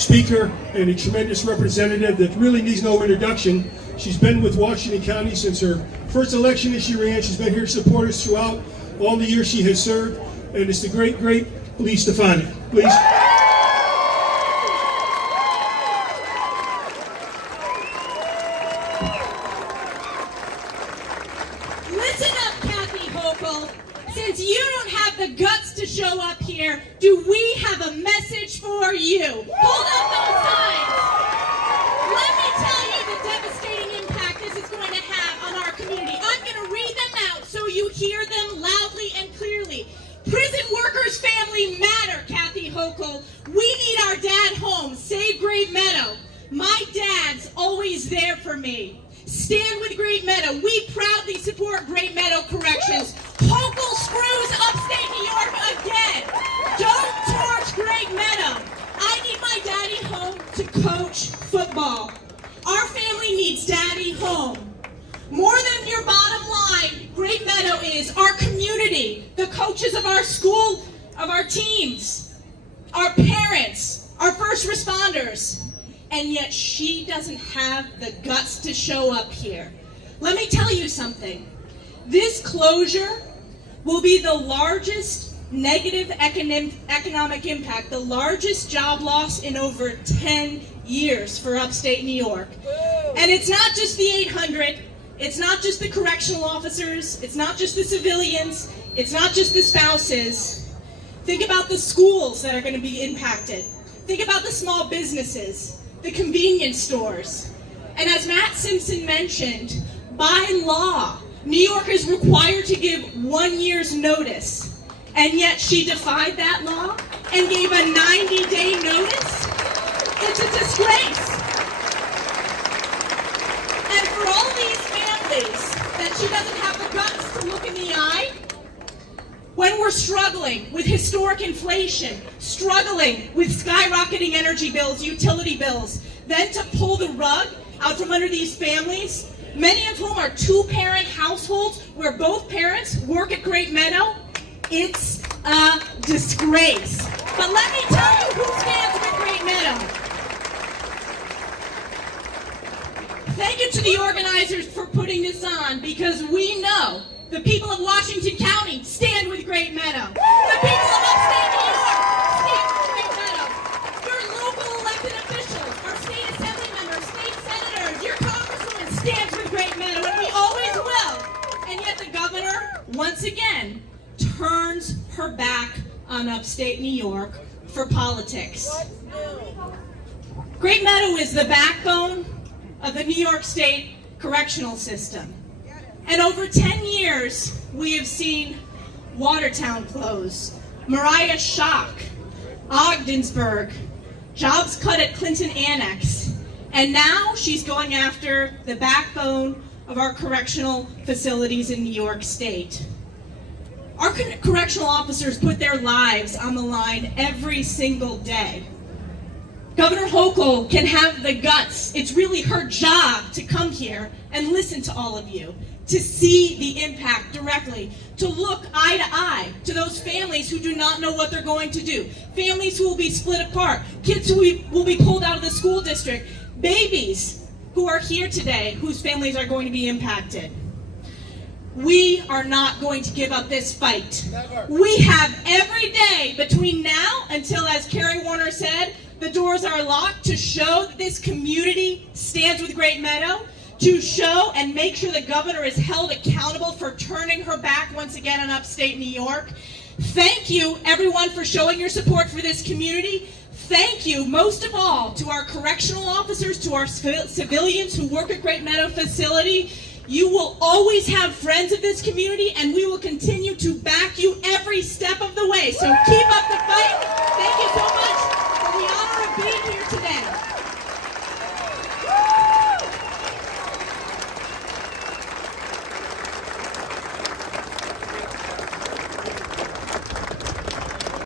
speaker and a tremendous representative that really needs no introduction. She's been with Washington County since her first election that she ran. She's been here to support us throughout all the years she has served. And it's the great, great Elise. Please. Listen up, Kathy Hochul. Since you don't have the guts to show up here, do we have a message for you? Hold up those signs. Let me tell you the devastating impact this is going to have on our community. I'm going to read them out so you hear them loudly and clearly. Prison workers' family matter, Kathy Hochul. We need our dad home. Save Great Meadow. My dad's always there for me. Stand with Great Meadow. We proudly support Great Meadow Corrections. Hochul screws upstate New York again. Don't torch Great Meadow. I need my daddy home to coach football. Our family needs daddy home. More than your bottom line, Great Meadow is our community, the coaches of our school, of our teams, our parents, our first responders. And yet she doesn't have the guts to show up here. Let me tell you something. This closure will be the largest negative economic impact, the largest job loss in over 10 years for upstate New York. And it's not just the 800, it's not just the correctional officers, it's not just the civilians, it's not just the spouses. Think about the schools that are going to be impacted. Think about the small businesses, the convenience stores. And as Matt Simpson mentioned, by law, New York is required to give 1 year's notice. And yet she defied that law and gave a 90-day notice? It's a disgrace. And for all these families that she doesn't have the guts to look in the eye, when we're struggling with historic inflation, struggling with skyrocketing energy bills, utility bills, then to pull the rug out from under these families, many of whom are two-parent households where both parents work at Great Meadow, it's a disgrace. But let me tell you who stands with Great Meadow. Thank you to the organizers for putting this on, because we know the people of Washington County stand with Great Meadow. The people of upstate New York stand with Great Meadow. Your local elected officials, our state assembly members, state senators, your congresswoman stands with Great Meadow, and we always will. And yet the governor, once again, turns her back on upstate New York for politics. Great Meadow is the backbone of the New York State correctional system. And over 10 years, we have seen Watertown close, Mariah Shock, Ogdensburg, jobs cut at Clinton Annex, and now she's going after the backbone of our correctional facilities in New York State. Our correctional officers put their lives on the line every single day. Governor Hochul can have the guts. It's really her job to come here and listen to all of you, to see the impact directly, to look eye to eye to those families who do not know what they're going to do, families who will be split apart, kids who will be pulled out of the school district, babies who are here today whose families are going to be impacted. We are not going to give up this fight. Never. We have every day between now until, as Carrie Warner said, the doors are locked, to show that this community stands with Great Meadow, to show and make sure the governor is held accountable for turning her back once again on upstate New York. Thank you, everyone, for showing your support for this community. Thank you, most of all, to our correctional officers, to our civilians who work at Great Meadow facility. You will always have friends of this community, and we will continue to back you every step of the way. So keep up the fight. Thank you so much for the honor of being here today.